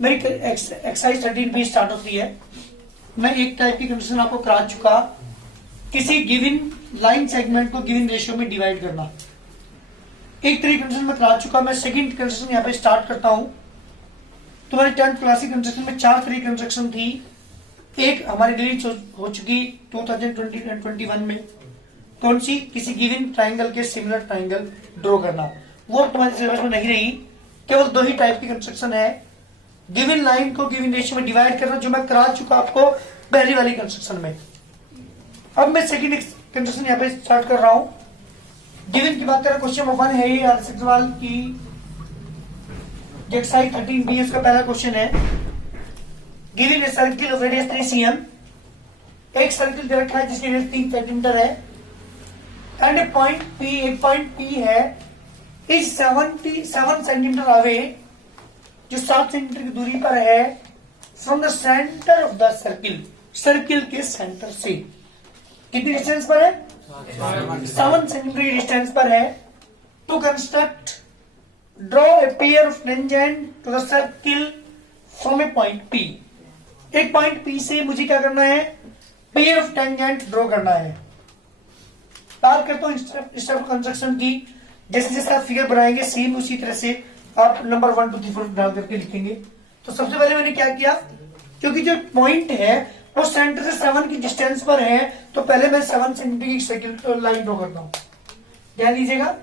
मेरी exercise 13 start होती है। मैं एक टाइप की कंडीशन आपको करा चुका, किसी गिवन लाइन सेगमेंट को गिवन रेशियो में डिवाइड करना। एक तरीके कंडीशन में करा चुका। मैं सेकंड कंडीशन यहाँ पे स्टार्ट करता हूं। तुम्हारी 10th क्लास की कंडीशन में 4 तरीके कंस्ट्रक्शन थी। एक हमारी रिलीज हो चुकी 2020 एंड 21 में, कौन सी? किसी गिवन ट्राइंगल के सिमिलर ट्राइंगल ड्रॉ करना। वो तुम्हारे सिलेबस में नहीं रही। केवल 2 ही टाइप की कंस्ट्रक्शन है, गिवन लाइन को गिवन रेशियो में डिवाइड करना, जो मैं करा चुका आपको पहली वाली कंस्ट्रक्शन में। अब मैं सेकंड कंस्ट्रक्शन यहाँ पे स्टार्ट कर रहा हूं। गिवन की बात करें, क्वेश्चन 1 है ये सवाल की एक्सरसाइज 13B। इसका पहला क्वेश्चन है, given a circle of radius 3 cm। एक सर्किल दे रखा है जिसकी रेडियस 3 सेंटीमीटर है एंड ए पॉइंट P, एक पॉइंट P है इज 7 सेंटीमीटर अवे, जो 7 सेंटीमीटर की दूरी पर है from the centre of the circle, circle के सेंटर से। कितनी डिस्टेंस पर है? 7 सेंटीमीटर की डिस्टेंस पर है। To construct draw a pair of tangent to the circle from a point P। एक पॉइंट P से मुझे क्या करना है? पेयर ऑफ टेंजेंट ड्रॉ करना है। बात करता हूं स्टेप कंस्ट्रक्शन की। जैसे जैसे आप फिगर बनाएंगे सेम उसी तरह से आप नंबर 1 2 3 4 डाल करके लिखेंगे। तो सबसे पहले मैंने क्या किया, क्योंकि जो पॉइंट है वो सेंटर से 7 की डिस्टेंस पर है, तो पहले मैं 7 सेंटीमीटर की सर्किल लाइन ड्रॉ करता हूं। ध्यान दीजिएगा,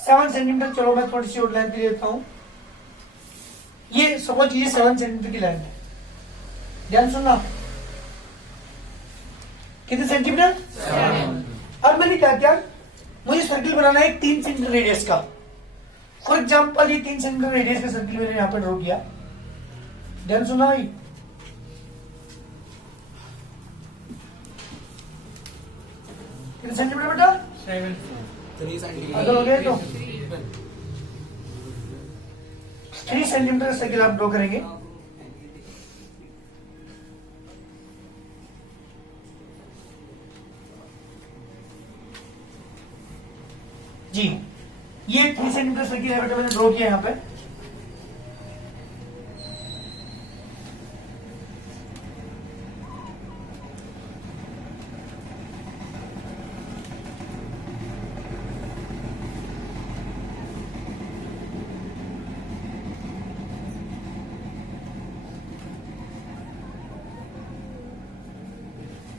7 सेंटीमीटर। चलो मैं थोड़ी सी और लेंथ लेता हूं। ये सपोज ये 7 सेंटीमीटर की लेंथ है। ध्यान सुनना, कितने सेंटीमीटर? 7। अब मैंने क्या किया, मुझे सर्किल बनाना है 3 सेंटीमीटर रेडियस का। फॉर एग्जाम्पल ये 3 सेंटीमीटर रेडियस का सर्किल मैंने यहां पर ड्रॉ किया। ध्यान सुनना भाई, कितने सेंटीमीटर बेटा? 7। अगर हो गए तो 3 सेंटीमीटर सर्किल आप ड्रॉ करेंगे। जी, ये 3 सेंटीमीटर सर्किल है बेटा, मैंने ड्रॉ किया यहां पे।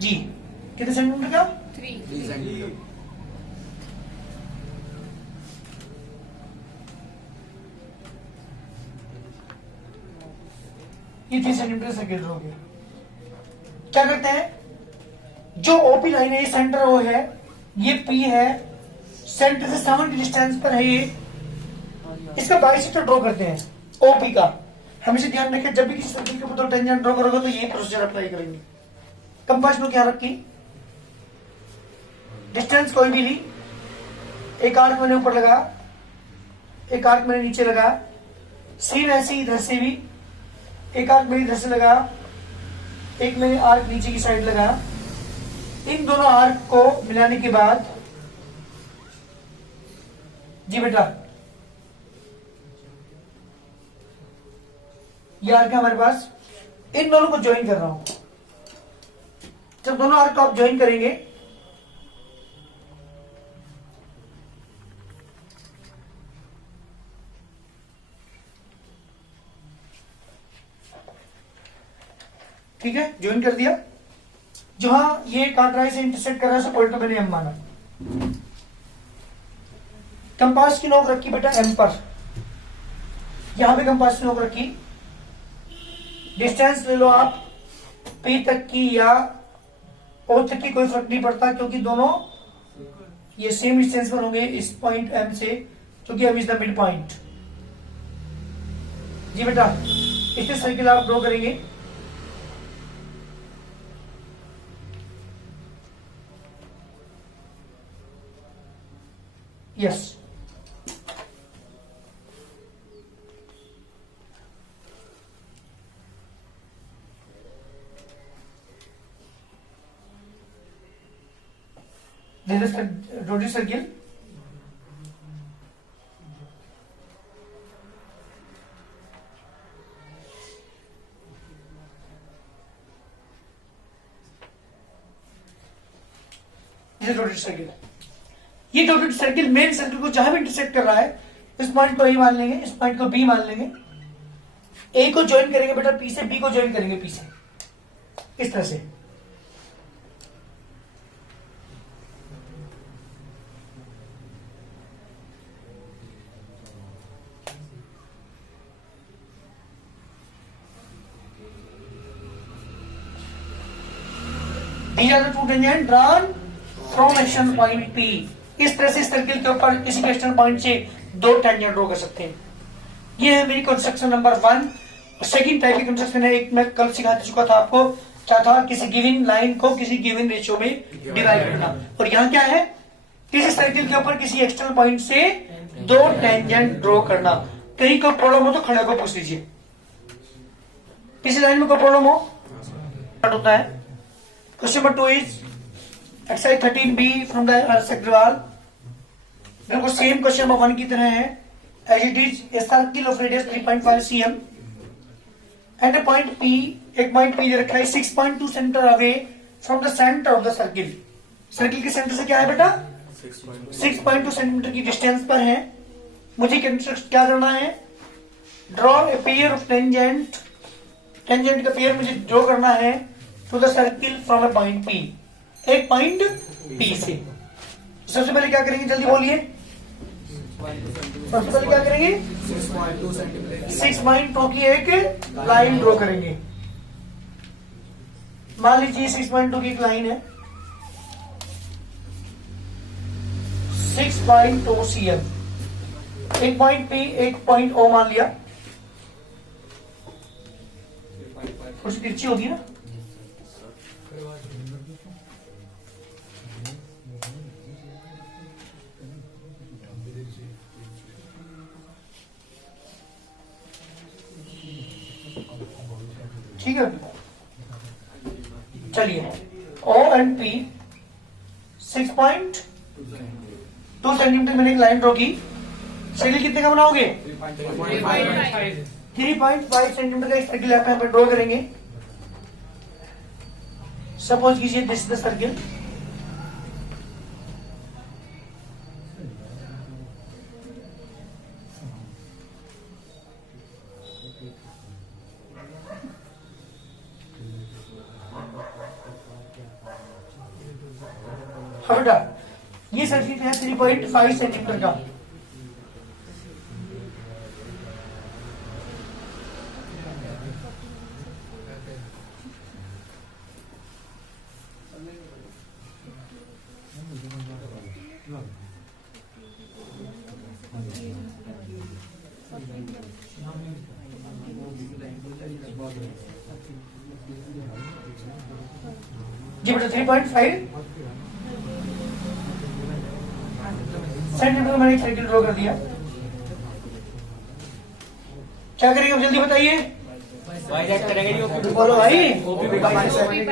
जी, कितने सेंटीमीटर का? 3 सेंटीमीटर। ये 3 सेंटीमीटर सर्किल हो गया। क्या करते हैं, जो ओपी लाइन है ये सेंटर ओ है, ये पी है, सेंटर से 7 की डिस्टेंस पर है ये। इसका बाइसेक्टर ड्रॉ करते हैं ओपी का। हमेशा ध्यान रखें, जब भी किसी सर्किल के ऊपर टेंजेंट ड्रॉ करोगे तो ये प्रोसीजर अप्लाई करेंगे। कंपास में क्या रखी, डिस्टेंस कोई भी ली, एक आर्क मैंने ऊपर लगा, एक आर्क मैंने नीचे लगा, सेम ऐसे ही इधर से भी एक आर्क मैंने इधर से लगा, एक मैंने आर्क नीचे की साइड लगा। इन दोनों आर्क को मिलाने के बाद, जी बेटा, ये आर्क है हमारे पास, इन दोनों को ज्वाइन कर रहा हूं। जब दोनों आर्क को आप ज्वाइन करेंगे, ठीक है, ज्वाइन कर दिया। जहां ये काट रहा है, इसे इंटरसेक्ट कर रहा है, पॉइंट मैंने एम माना। कंपास की नोक रखी बेटा एम पर, यहां पे कंपास की नोक रखी। डिस्टेंस ले लो आप पी तक की या ओ तक की, कोई फर्क नहीं पड़ता, क्योंकि दोनों ये सेम डिस्टेंस पर होंगे इस पॉइंट एम से, क्योंकि M is the mid point. जी बेटा, इसके सर्किल आप ड्रॉ करेंगे। यस, रोटी सर्किल। ये डॉटेड सर्किल, ये डॉटेड सर्किल मेन सर्किल को जहां भी इंटरसेक्ट कर रहा है, इस पॉइंट को ए मान लेंगे, इस पॉइंट को बी मान लेंगे, ए को ज्वाइन करेंगे बेटा पी से, बी को ज्वाइन करेंगे पी से, इस तरह से। These are the two tangent drawn from action point P। इस तरह से सर्किल के ऊपर किसी भी एक्शन पॉइंट से दो टेंजेंट ड्रॉ कर सकते हैं। ये है मेरी कंस्ट्रक्शन नंबर 1। सेकंड टाइप की कंस्ट्रक्शन है, एक मैं कल सिखा चुका था आपको, क्या था, किसी गिवन लाइन को किसी गिवन रेशियो में डिवाइड करना। और यहाँ क्या है, किसी सर्किल के ऊपर किसी एक्सटर्नल पॉइंट से दो टेंजेंट ड्रॉ करना। कहीं कोई प्रॉब्लम हो तो खड़े को पूछ लीजिए, किसी लाइन में कोई प्रॉब्लम हो होता है। Question number 2 is exercise 13B from the Agrawal। बिल्कुल सेम क्वेश्चन नंबर 1 की तरह है, as it is a circle of radius 3.5 cm and a point P, एक पॉइंट P दे रखा है 6.2 centimetre away from the centre of the circle. Circle के centre से क्या है बेटा, 6.2 सेंटीमीटर की डिस्टेंस पर है। मुझे क्या करना है, draw a pair of tangent, tangent का पेयर मुझे ड्रॉ करना है to the circle from a point P, एक पॉइंट P से। सबसे पहले क्या करेंगे, जल्दी बोलिए, सबसे पहले क्या करेंगे, 6.2 की एक लाइन ड्रॉ करेंगे। मान लीजिए 6.2 की एक लाइन है, 6.2 cm, एक पॉइंट P एक पॉइंट O मान लिया, थोड़ी सी तिरछी होगी ना, ठीक है। चलिए O एंड P 6.2 सेंटीमीटर मैंने एक लाइन ड्रॉ की। सर्किल कितने का बनाओगे, 3.5 सेंटीमीटर का एक सर्किल यहाँ पे ड्रॉ करेंगे। सपोज कीजिए दिस द सर्किल, बेटा ये सर्किल है 3.5 सेंटीमीटर का। जी बेटा 3.5 सेंटीमीटर मैंने एक सर्किल ड्रॉ कर दिया। क्या करेंगे अब जल्दी बताइए, बोलो भाई।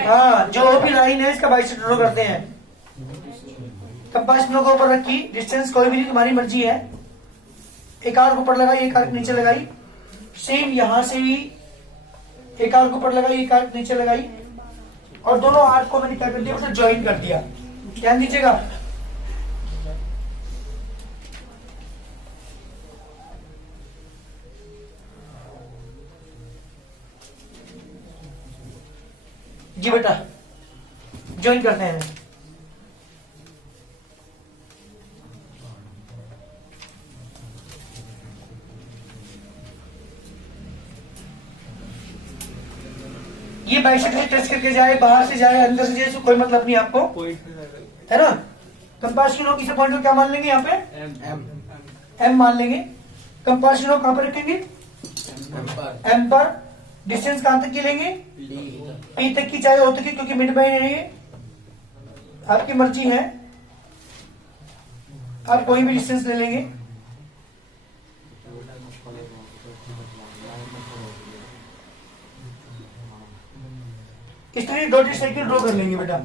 हाँ, जो ओपी लाइन है इसका बाइसेक्टर ड्रॉ करते हैं। कंपास को ऊपर रखी, डिस्टेंस कोई भी नहीं, तुम्हारी मर्जी है। एक आर्क ऊपर लगाई, एक आर्क नीचे लगाई, सेम यहां से भी एक आर्क ऊपर लगाई, एक आर्क नीचे लगाई, और दोनों आर्क को मैंने क्या कर दिया, उसे ज्वाइन कर दिया। ध्यान दीजिएगा, जी बेटा ज्वाइन करते हैं। ये बाइसेक्टर से टच करके जाए, बाहर से जाए, अंदर से जाए, कोई मतलब नहीं आपको, है ना। कंपास की नोक इसे पॉइंट को क्या मान लेंगे, यहाँ पे एम मान लेंगे। कंपास की नोक कहां पर रखेंगे, एम पर। डिस्टेंस कहां तक की लेंगे, पी तक की, चाहे ओ तक की, क्योंकि मिड पॉइंट है ये, आपकी मर्जी है, आप कोई भी डिस्टेंस ले लेंगे। इस तरह डॉटेड सर्किल ड्रॉ कर लेंगे बेटा।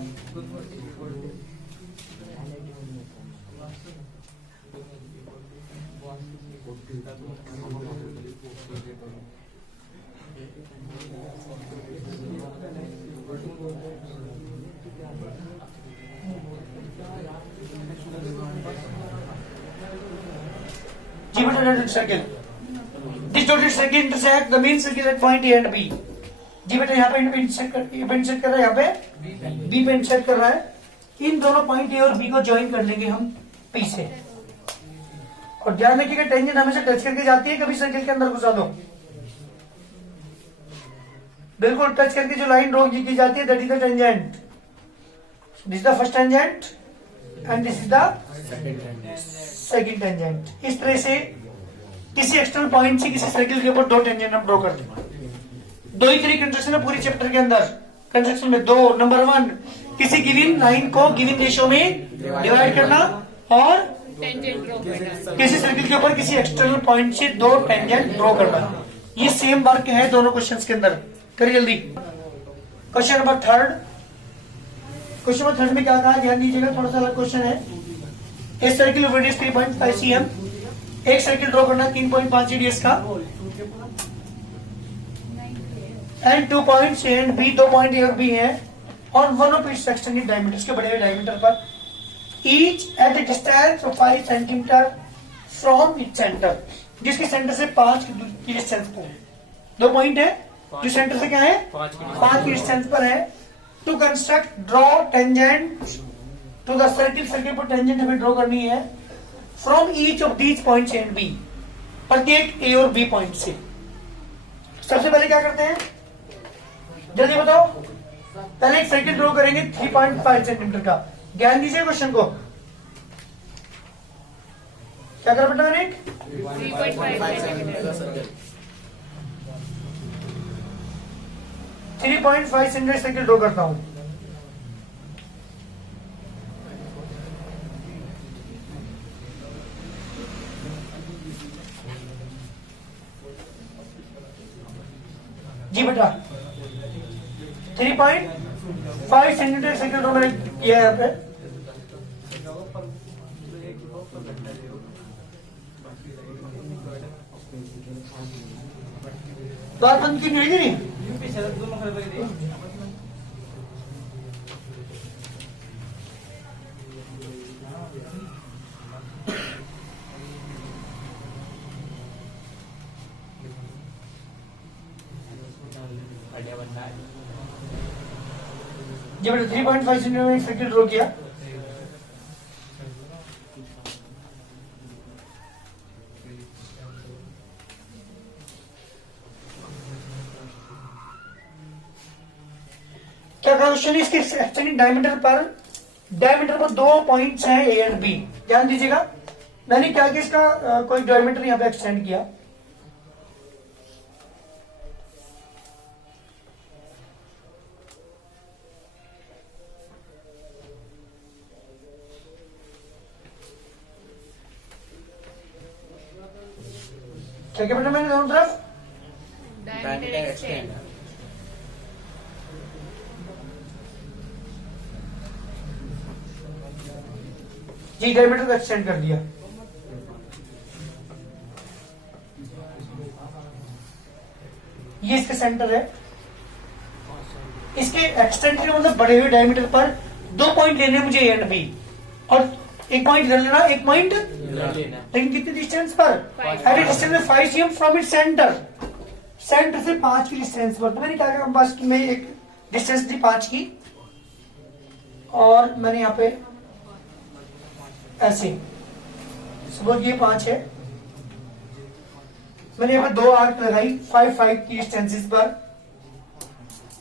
dotted circle. This dotted circle intersect the main circle at point A and B. जी बेटा यहाँ पे इंटरसेक्ट कर रहा है, यहाँ पे B पे इंटरसेक्ट कर रहा है. इन दोनों पॉइंट A और B को ज्वाइन कर लेंगे हम P से. और ध्यान रखिएगा टेंजेंट हमेशा टच करके जाती है, कभी सर्किल के अंदर घुसा दो. बिल्कुल टच करके जो लाइन ड्रॉ की जाती है that is the tangent. This is the first tangent and this is the second tangent. इस तरह से किसी एक्सटर्नल पॉइंट से किसी सर्किल के ऊपर दो टेंजेंट हम ड्रॉ कर देंगे. दो ही तरीके कंस्ट्रक्शन है पूरी चैप्टर के अंदर. कंस्ट्रक्शन में दो. नंबर 1 किसी गिवन लाइन को गिवन रेशियो में डिवाइड करना और किसी सर्किल के ऊपर किसी एक्सटर्नल पॉइंट से दो टेंजेंट ड्रॉ करना. ये सेम वर्क है दोनों क्वेश्चंस के अंदर. करिए जल्दी. Question number 3. क्वेश्चन नंबर 3 में क्या कहा ध्यान दीजिएगा, थोड़ा सा अलग क्वेश्चन है. एक सर्किल रेडियस 3.5 cm. एक सर्किल ड्रॉ करना 3.5 रेडियस का and 2 points A and B. दो पॉइंट ए और बी है और one of its extended diameter, इसके बड़े हुए डायमीटर पर, each at a distance of 5 centimetre from its centre, जिसके सेंटर से 5 की डिस्टेंस पर है. दो पॉइंट है जो सेंटर से क्या है 5 की डिस्टेंस पर है. To construct draw tangent to the circle. Circle पर टेंजेंट हमें ड्रॉ करनी है from each of these points A and B, प्रत्येक ए और बी पॉइंट से. सबसे पहले क्या करते हैं जल्दी बताओ. पहले एक सर्किल ड्रॉ करेंगे 3.5 सेंटीमीटर का. ज्ञान दीजिए क्वेश्चन को. क्या कर बेटा मैंने 3.5 सेंटीमीटर सर्किल ड्रॉ करता हूं. जी बेटा 3.5 सेंटीमीटर सर्किल ड्रॉ मैंने किया है यहाँ पे. बात बंद की नहीं नहीं. जब 3.5 सेंटीमीटर सर्किल ड्रॉ किया क्या क्वेश्चन है इसके एक्सटेंडेड डायमीटर पर दो पॉइंट्स हैं ए एंड बी. ध्यान दीजिएगा मैंने क्या किया इसका कोई डायमीटर यहां पे एक्सटेंड किया. क्या क्या बेटा मैंने दोनों तरफ डायमीटर एक्सटेंड. जी डायमीटर को एक्सटेंड कर दिया. ये इसके सेंटर है. इसके एक्सटेंड के मतलब बढ़े हुए डायमीटर पर दो पॉइंट लेने मुझे ए एंड बी और एक पॉइंट इधर लेना एक पॉइंट लेकिन कितनी डिस्टेंस पर एट डिस्टेंस में 5 cm from it centre. Centre से 5 की डिस्टेंस पर. तो मैंने क्या किया बस में एक डिस्टेंस थी 5 की और मैंने यहाँ पे ऐसे सपोज ये 5 है. मैंने यहाँ पे दो आर्क लगाई 5 की डिस्टेंसेस पर.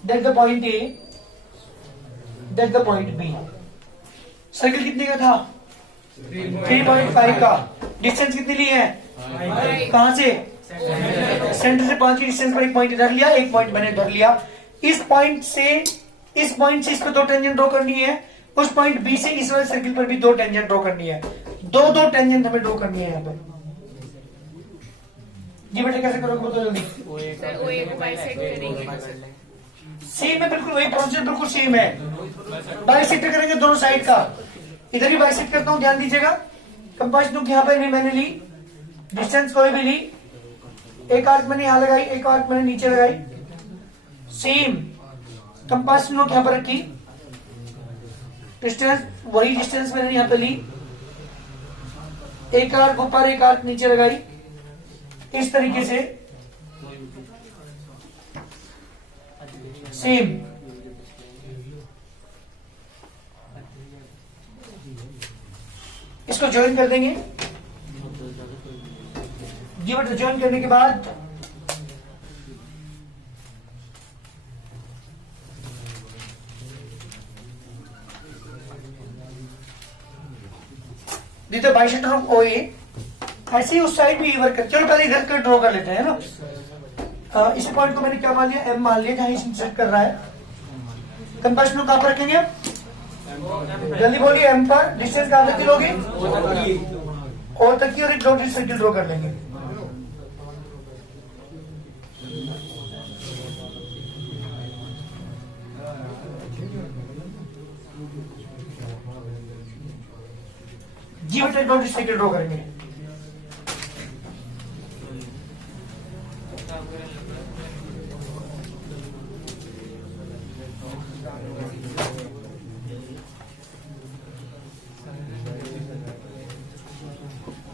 That the point A that the point B. Circle कितने का था 3.5 का. डिस्टेंस कितनी ली है कहां से सेंटर से 5 की डिस्टेंस पर एक पॉइंट इधर लिया एक पॉइंट मैंने इधर लिया. इस पॉइंट से इस पे दो टेंजेंट ड्रॉ करनी है. उस पॉइंट बी से इस वाले सर्किल पर भी दो टेंजेंट ड्रॉ करनी है. दो टेंजेंट हमें ड्रॉ करनी है यहाँ पे. जी बेटे कैसे करोगे बताओ जल्दी. सेम है बिल्कुल वही प्रोसेस बिल्कुल सेम है. बाइसेक्टर करेंगे दोनों साइड का. इधर भी बाइसेक्ट करता हूं ध्यान दीजिएगा. कंपास लुक यहाँ पे मैंने ली डिस्टेंस कोई भी ली. एक आर्क मैंने यहाँ लगाई एक आर्क मैंने नीचे लगाई. सेम कंपास लुक यहाँ पर रखी. डिस्टेंस वही डिस्टेंस मैंने यहाँ पे ली. एक आर्क ऊपर एक आर्क नीचे लगाई. इस तरीके से सेम इसको ज्वाइन कर देंगे। जी बेटा ज्वाइन करने के बाद दीजिए बाइसेक्टर ऑफ ओ ए, ऐसे ही उस साइड भी वर्क कर। चलो पहले इधर का ड्रॉ कर लेते हैं ना। इस पॉइंट को मैंने क्या मान लिया, एम मान लिया, जहां इसे इंसर्ट कर रहा है। कंपास में कहां पर रखेंगे आप, जल्दी बोलिए। एम पर डिस्टेंस कहां तक की लोगे, और तक की, और एक डॉटेड सर्किल ड्रॉ कर लेंगे। जी बेटा डॉटेड सर्किल ड्रॉ करेंगे।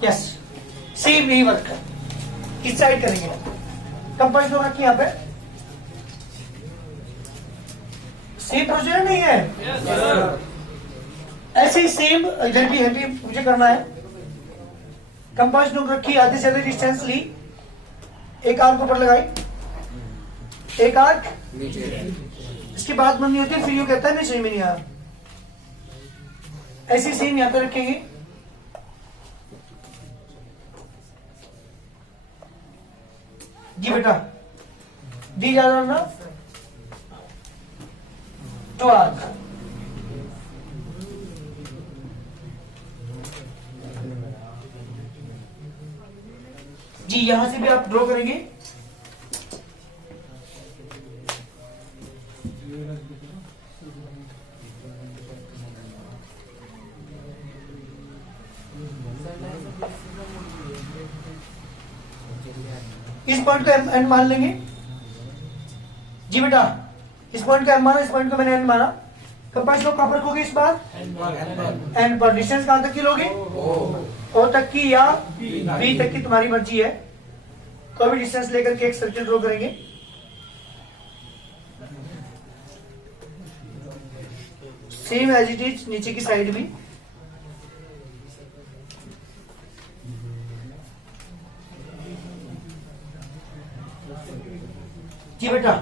यस सेम यही वर्क है, किस साइड करेंगे। कंपास लोग रखिए यहाँ पे, सेम प्रोसीजर नहीं है। ऐसे ही सेम इधर भी है, भी मुझे करना है। कंपास लोग रखी, आधे से आधे डिस्टेंस ली, एक आर्क ऊपर लगाई, एक आर्क इसकी बात बननी होती है, फिर यूं कहता है नहीं सही में नहीं आया। ऐसी सेम यहाँ पे रखेंगे। जी बेटा दी जा रहा ना तो आर्क, जी यहां से भी आप ड्रॉ करेंगे। इस पॉइंट को एंड मान लेंगे। जी बेटा इस पॉइंट को एंड माना, इस पॉइंट को मैंने एंड माना। कंपास लोग कहां पर रखोगे इस बार, एंड पर। डिस्टेंस कहां तक की लोगे, ओ तक की या बी तक की, तुम्हारी मर्जी है। कोई भी डिस्टेंस लेकर के एक सर्किल ड्रॉ करेंगे। सेम एज इट इज नीचे की साइड भी। जी बेटा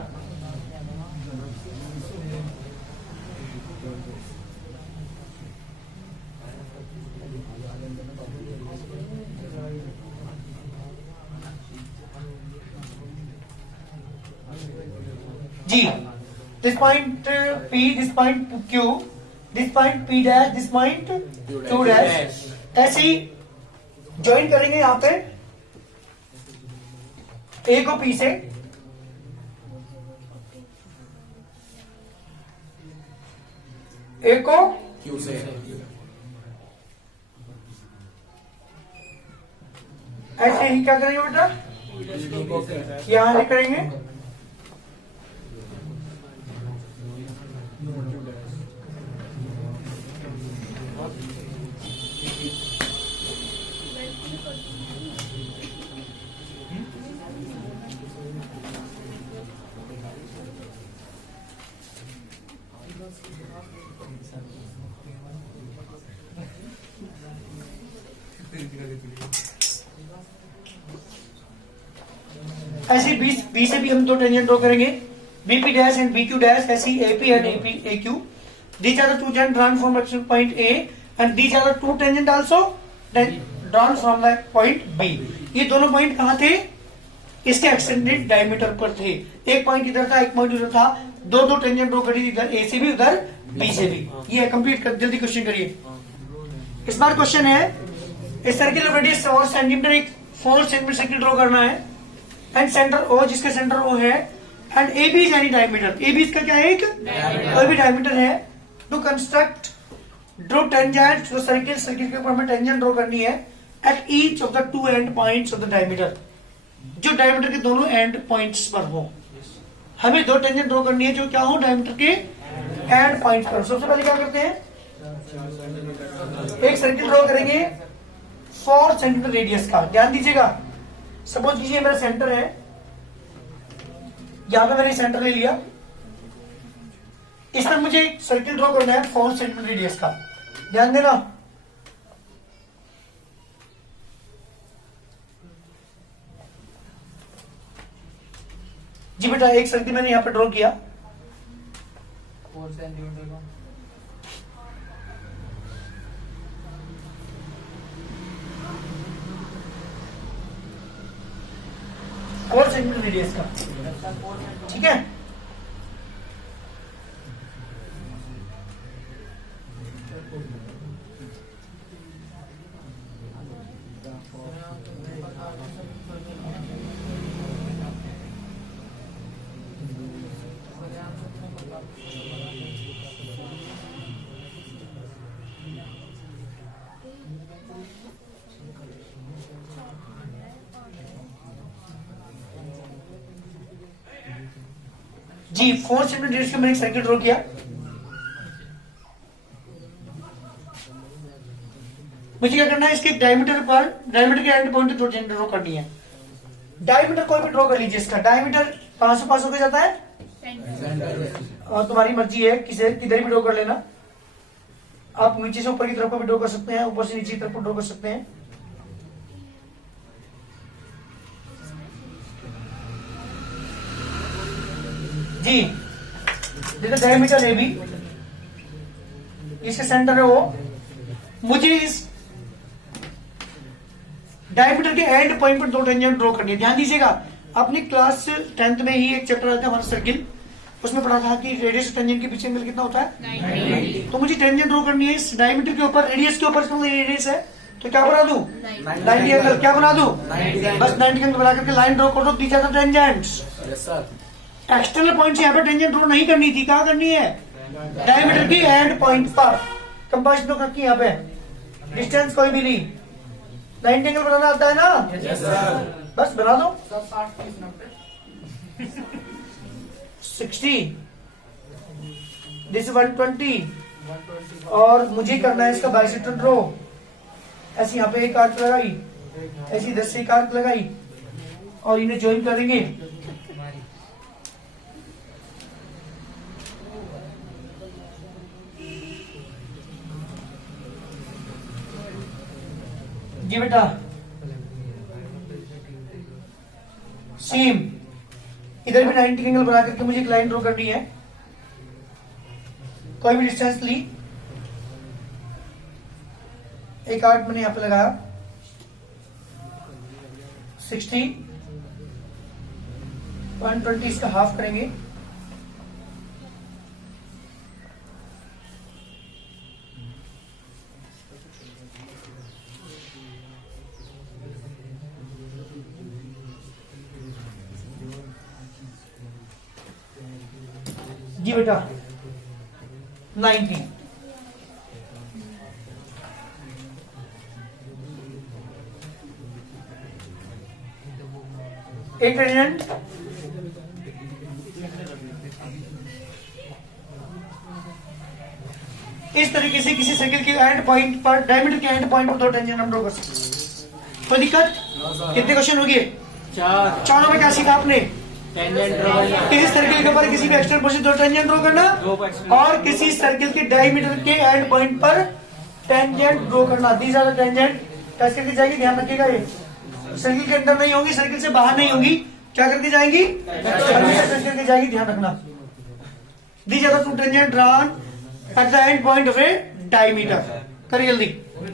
जी this point P, this point Q, this point P dash, this point Q dash. ऐसे ही ज्वाइन करेंगे यहां पे A को P से, A को Q से, ऐसे ही क्या करेंगे बेटा, यहां से करेंगे। ऐसे बी से भी हम दो टेंजेंट ड्रॉ करेंगे, BP dash and BQ dash. ऐसे AP and AQ, these are the two tangent drawn from point A and these are the two tangent also drawn from the point B। ये दोनों point कहाँ थे, इसके extended diameter पर थे। एक point इधर था, एक पॉइंट उधर था, दो टेंजेंट ड्रॉ करी, इधर ए से भी उधर बी से भी। ये कंप्लीट कर, जल्दी क्वेश्चन करिए। इस बार क्वेश्चन है ए सर्किल रेडियस 4 सेंटीमीटर, एक 4 सेंटीमीटर सर्किल ड्रॉ करना है एंड सेंटर O, जिसका सेंटर O है, and A B is any diameter. A B इसका क्या है, एक कोई भी डायमीटर है। टू कंस्ट्रक्ट ड्रॉ टेंजेंट, जो सर्किल के ऊपर हमें टेंजेंट ड्रॉ करनी है at each of the two end points of the diameter, जो डायमीटर के दोनों एंड पॉइंट्स पर हो। हमें दो टेंजेंट ड्रॉ करनी है जो क्या हो, डायमीटर के एंड पॉइंट्स पर। सबसे पहले क्या करते हैं, एक सर्किल ड्रॉ करेंगे 4 सेंटीमीटर रेडियस का। ध्यान दीजिएगा सपोज कीजिए मेरा सेंटर है, यहां पे मैंने सेंटर ले लिया, इस पर मुझे एक सर्किल ड्रॉ करना है 4 सेंटीमीटर रेडियस का। ध्यान देना, जी बेटा एक सर्किल मैंने यहां पे ड्रॉ किया, 4 सेंटीमीटर का। और सेंटीमीटर रेडियस का, ठीक है। जी 4 सेंटीमीटर रेडियस का मैंने एक सर्किल ड्रॉ किया। मुझे क्या करना है, इसके डायमीटर पर, डायमीटर के एंड पॉइंट पे ड्रॉ करनी है। डायमीटर कोई भी ड्रॉ कर लीजिए, इसका डायमीटर 500 होकर जाता है, और तुम्हारी मर्जी है किसे किधर भी ड्रॉ कर लेना। आप नीचे से ऊपर की तरफ को भी ड्रॉ कर सकते हैं, ऊपर से नीचे की तरफ को ड्रॉ कर सकते हैं। जी जैसे डायमीटर है भी, इसके सेंटर है वो, मुझे इस डायमीटर के एंड पॉइंट पर 2 टेंजेंट ड्रॉ करनी है। ध्यान दीजिएगा, अपनी क्लास 10th में ही एक चैप्टर आता है हमारा सर्किल, उसमें पढ़ा था कि रेडियस टेंजेंट के पीछे एंगल कितना होता है 90। तो मुझे टेंजेंट ड्रॉ करनी है इस डायमीटर के ऊपर, रेडियस के ऊपर, रेडियस है तो क्या बना दूं 90 एंगल, क्या बना दूं बस 90 एंगल बना करके लाइन ड्रॉ कर दो, these are the tangents. External point से यहाँ पे टेंजेंट ड्रॉ नहीं करनी थी, क्या करनी है डायमीटर की एंड पॉइंट पर कंपास ड्रॉ करके यहाँ पे डिस्टेंस कोई भी नहीं, 90 एंगल बनाना आता है ना, बस बना दो 60, दिस 120, और मुझे करना है इसका बाइसेक्टर ड्रॉ। ऐसे यहाँ पे एक आर्क लगाई, ऐसी 10 से एक आर्क लगाई और इन्हें ज्वाइन करेंगे। जी बेटा सेम इधर भी 90 एंगल बना करके मुझे एक लाइन ड्रॉ करनी है, कोई भी डिस्टेंस ली, एक आर्क मैंने यहां पे लगाया 60, 120 इसका हाफ करेंगे, जी बेटा 90, एक टेंजेंट इस तरीके से किसी सर्किल के एंड पॉइंट पर, डायमीटर के एंड पॉइंट पर 2 टेंजेंट हम ड्रॉ कर सकते हैं। कोई दिक्कत? कितने क्वेश्चन हो गए? 4। चारों में क्या सीखा आपने? किसी सर्किल के ऊपर किसी भी एक्सटर्नल पॉइंट से 2 टेंजेंट ड्रॉ करना, और किसी सर्किल के डायमीटर के एंड पॉइंट पर टेंजेंट ड्रॉ करना। These are the tangent. कैसे करके जाएगी, ध्यान रखिएगा, ये सर्किल के अंदर नहीं होंगी, सर्किल से बाहर नहीं होंगी, क्या करके जाएंगी करके जाएगी, ध्यान रखना। These are the 2 tangent drawn at the end point of a diameter. करिए जल्दी।